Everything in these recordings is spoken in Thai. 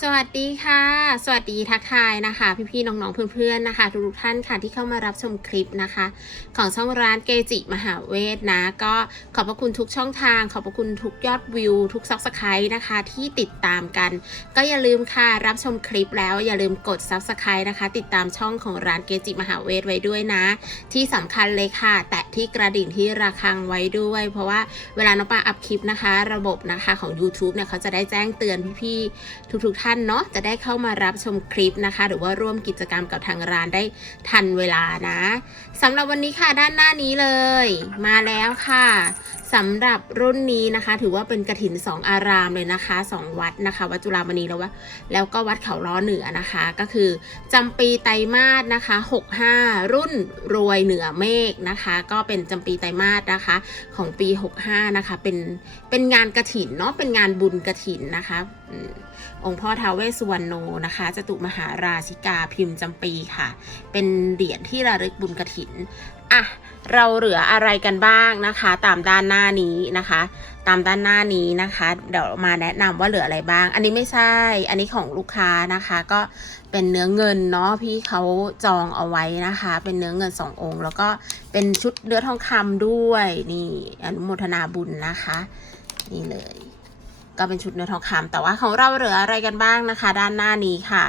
สวัสดีค่ะ สวัสดีทักทายนะคะ พี่ๆน้องๆเพื่อนๆนะคะ ทุกๆท่านค่ะที่เข้ามารับชมคลิปนะคะ ของช่องร้านเกจิมหาเวทนะ ก็ขอบพระคุณทุกช่องทาง ขอบพระคุณทุกยอดวิว ทุกซับสไครต์นะคะ ที่ติดตามกัน ก็อย่าลืมค่ะรับชมคลิปแล้วอย่าลืมกด subscribe นะคะ ติดตามช่องของร้านเกจิมหาเวทไว้ด้วยนะ ที่สำคัญเลยค่ะ แตะที่กระดิ่งที่ระฆังไว้ด้วย เพราะว่าเวลาน้องปาอัพคลิปนะคะ ระบบนะคะของ YouTube เนี่ยเขาจะได้แจ้งเตือนพี่ๆทุกๆท่านเนาะจะได้เข้ามารับชมคลิปนะคะ หรือว่าร่วมกิจกรรมกับทางร้านได้ทันเวลานะสำหรับวันนี้ค่ะด้านหน้านี้เลย มาแล้วค่ะสำหรับรุ่นนี้นะคะ ถือว่าเป็นกระถินสองอารามเลยนะคะสองวัดนะคะ วัดจุฬามณีแล้วว่าแล้วก็วัดเขาล้อเหนือนะคะ ก็คือจำปีไตรมาสนะคะ 65 รุ่นรวยเหนือเมฆนะคะ ก็เป็นจำปีไตรมาสนะคะ ของปี 65 นะคะ เป็นเป็นงานกระถินเนาะเป็นงานบุญกระถินนะคะ องค์พ่อท้าวเวสสุวรรณโนนะคะจตุมหาราชิกาพิมพ์จำปีค่ะ เป็นเหรียญที่ระลึกบุญกระถินอะเราเหลืออะไรกันบ้างนะคะ ตามด้านหน้านี้นะคะ ตามด้านหน้านี้นะคะ เดี๋ยวมาแนะนำว่าเหลืออะไรบ้าง อันนี้ไม่ใช่ อันนี้ของลูกค้านะคะ ก็เป็นเนื้อเงินเนาะพี่เขาจองเอาไว้นะคะ เป็นเนื้อเงินสององค์ แล้วก็เป็นชุดเนื้อทองคำด้วยนี่อนุโมทนาบุญนะคะ นี่เลย ก็เป็นชุดเนื้อทองคำแต่ว่าของเราเหลืออะไรกันบ้างนะคะ ด้านหน้านี้ค่ะ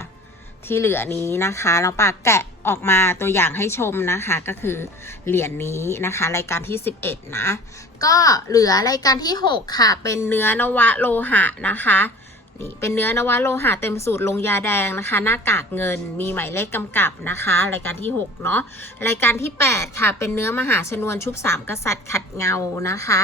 ที่เหลือนี้นะคะ เราปากแกะออกมาตัวอย่างให้ชมนะคะก็คือเหรียญนนี้นะคะ รายการที่ 11 นะ ก็เหลือรายการที่ 6 ค่ะ เป็นเนื้อนวะโลหะนะคะนี่เป็นเนื้อนวะโลหะเต็มสูตรลงยาแดงนะคะ หน้ากากเงินมีหมายเลขกำกับนะคะ รายการที่ 6 เนาะรายการที่ 8 ค่ะ เป็นเนื้อมหาชนวนชุบสามกษัตริย์ขัดเงานะคะ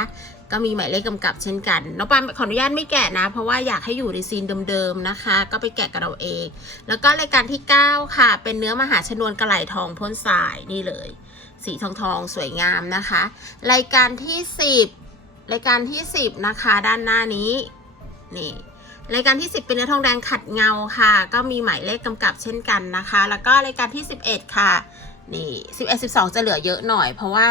ก็มีหมายเลขกำกับเช่นกันน้องปาขออนุญาตไม่แกะนะ เพราะว่าอยากให้อยู่ในซีนเดิมๆนะคะ ก็ไปแกะกับเราเอง แล้วก็รายการที่ 9 ค่ะ เป็นเนื้อมหาชนวนกระไหลทองพ่นสายนี่เลย สีทองทองสวยงามนะคะ รายการที่ 10 รายการที่ 10 นะคะด้านหน้านี้นี่รายการที่ 10 เป็นเนื้อทองแดงขัดเงาค่ะ ก็มีหมายเลขกำกับเช่นกันนะคะ แล้วก็รายการที่ 11 ค่ะ นี่11 12จะเหลือเยอะหน่อย เพราะว่า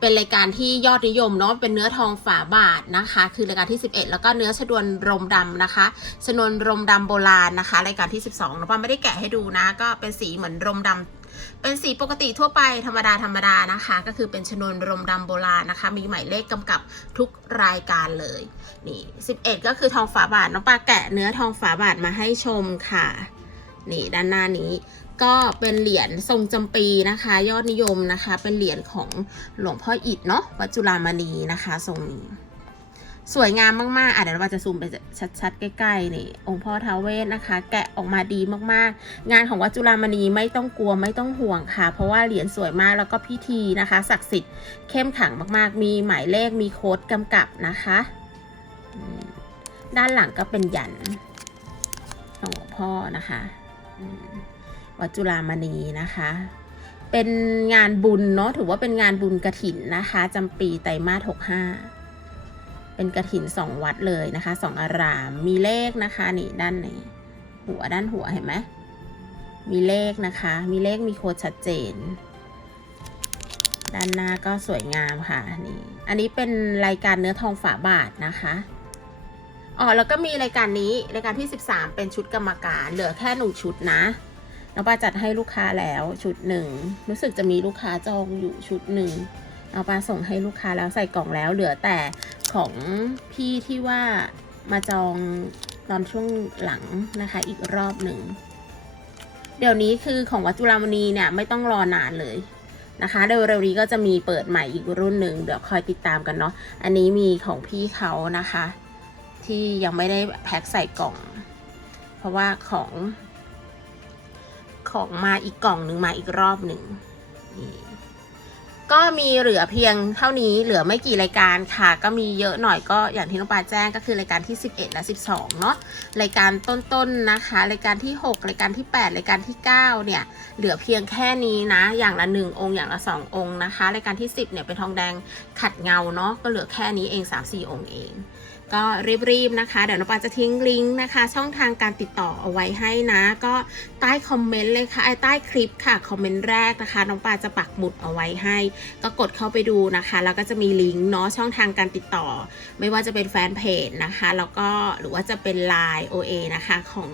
เป็นรายการที่ยอดนิยมเนาะเป็นเนื้อทองฝาบาทนะคะ คือรายการที่11แล้วก็เนื้อชนวนรมดำนะคะชนวนรมดำโบราณนะคะ รายการที่12น้องปาไม่ได้แกะให้ดูนะ ก็เป็นสีเหมือนรมดำเป็นสีปกติทั่วไปธรรมดาธรรมดานะคะ ก็คือเป็นชนวนรมดำโบราณนะคะ มีหมายเลขกำกับทุกรายการเลยนี่11ก็คือทองฝาบาทน้องปลาแกะเนื้อทองฝาบาทมาให้ชมค่ะนี่ด้านหน้านี้ ก็เป็นเหรียญทรงจำปีนะคะ ยอดนิยมนะคะ เป็นเหรียญของหลวงพ่ออิฐเนาะวัดจุฬามณีนะคะทรงนี้ สวยงามมากๆอะเดี๋ยวเราจะซูมไปชัดๆ ใกล้ๆนี่องค์พ่อท้าวเวสนะคะ แกะออกมาดีมากๆ งานของวัดจุฬามณีไม่ต้องกลัวไม่ต้องห่วงค่ะ เพราะว่าเหรียญสวยมากแล้วก็พิธีนะคะ ศักดิ์สิทธิ์เข้มขังมากๆ มีหมายเลขมีโค้ดกำกับนะคะ ด้านหลังก็เป็นยันของหลวงพ่อนะคะ วัดจุฬามณีนะคะ เป็นงานบุญเนาะถือว่าเป็นงานบุญกระถินนะคะจำปีไตรมาสหกห้าเป็นกระถินสองวัดเลยนะคะสองอารามมีเลขนะคะนี่ด้านในหัวด้านหัวเห็นไหมมีเลขนะคะ มีเลขมีโค้ดชัดเจน ด้านหน้าก็สวยงามค่ะนี่อันนี้เป็นรายการเนื้อทองฝาบาทนะคะอ๋อแล้วก็มีรายการนี้รายการที่ 13 เป็นชุดกรรมการ เหลือแค่หนึ่งชุดนะ น้องปาจัดให้ลูกค้าแล้วชุดหนึ่งรู้สึกจะมีลูกค้าจองอยู่ชุดหนึ่งเอาปาส่งให้ลูกค้าแล้วใส่กล่องแล้ว เหลือแต่ของพี่ที่ว่ามาจองตอนช่วงหลังนะคะ อีกรอบหนึ่งเดี๋ยวนี้คือของวัดจุฬามณีเนี่ยไม่ต้องรอนานเลยนะคะเร็วๆนี้ก็จะมีเปิดใหม่อีกรุ่นหนึ่งเดี๋ยวคอยติดตามกันเนาะอันนี้มีของพี่เขานะคะ ที่ยังไม่ได้แพ็คใส่กล่อง เพราะว่าของ ของมาอีกกล่องหนึ่งมาอีกรอบหนึ่งนี่ก็มีเหลือเพียงเท่านี้เหลือไม่กี่รายการค่ะ ก็มีเยอะหน่อยก็อย่างที่น้องปาแจ้งก็คือรายการที่ 11 และ 12 เนาะรายการต้นๆนะคะรายการที่ 6 รายการที่ 8 รายการที่ 9 เนี่ย เหลือเพียงแค่นี้นะ อย่างละ 1 องค์อย่างละ 2 องค์นะคะ รายการที่ 10 เนี่ยเป็นทองแดงขัดเงาเนาะก็เหลือแค่นี้เอง 3-4 องค์เอง ก็รีบๆนะคะ เดี๋ยวน้องปาจะทิ้งลิงก์นะคะ ช่องทางการติดต่อเอาไว้ให้นะ ก็ใต้คอมเมนต์เลยค่ะไอ้ใต้คลิปค่ะคอมเมนต์แรกนะคะ น้องปาจะปักหมุดเอาไว้ให้ ก็กดเข้าไปดูนะคะ แล้วก็จะมีลิงก์เนาะช่องทางการติดต่อ ไม่ว่าจะเป็นแฟนเพจนะคะ แล้วก็หรือว่าจะเป็น Line OA นะคะของ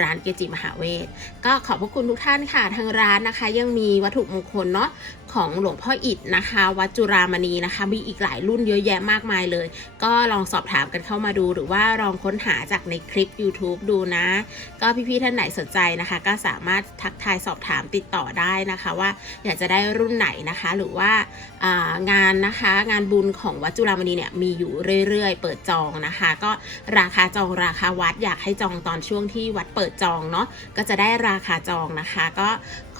ร้านเกจิมหาเวทก็ขอบพระคุณทุกท่านค่ะทางร้านนะคะ ยังมีวัตถุมงคลเนาะของหลวงพ่ออิฐนะคะ วัดจุรามณีนะคะ มีอีกหลายรุ่นเยอะแยะมากมายเลย ก็ลองสอบถามกันเข้ามาดู หรือว่าลองค้นหาจากในคลิป YouTube ดูนะ ก็พี่ๆท่านไหนสนใจนะคะ ก็สามารถทักทายสอบถามติดต่อได้นะคะ ว่าอยากจะได้รุ่นไหนนะคะ หรือว่าางานนะคะงานบุญของวัดจุรามณีเนี่ยมีอยู่เรื่อยๆ เปิดจองนะคะ ก็ราคาจองราคาวัดอยากให้จองตอนช่วงที่วัดเปิดจองเนาะก็จะได้ราคาจองนะคะ ก็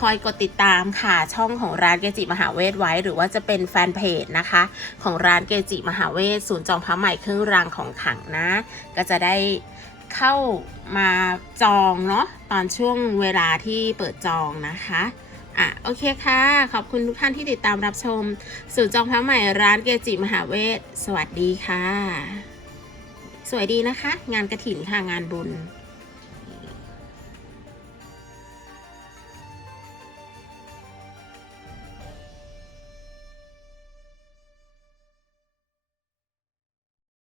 คอยกดติดตามค่ะช่องของร้านเกจิมหาเวทไว้ หรือว่าจะเป็นแฟนเพจนะคะ ของร้านเกจิมหาเวทศูนย์จองพระใหม่เครื่องรางของขลังนะ ก็จะได้เข้ามาจองเนาะตอนช่วงเวลาที่เปิดจองนะคะอะโอเคค่ะ ขอบคุณทุกท่านที่ติดตามรับชมศูนจองพระใหม่ร้านเกจิมหาเวท สวัสดีค่ะ สวยดีนะคะ งานกระถินค่ะงานบุญ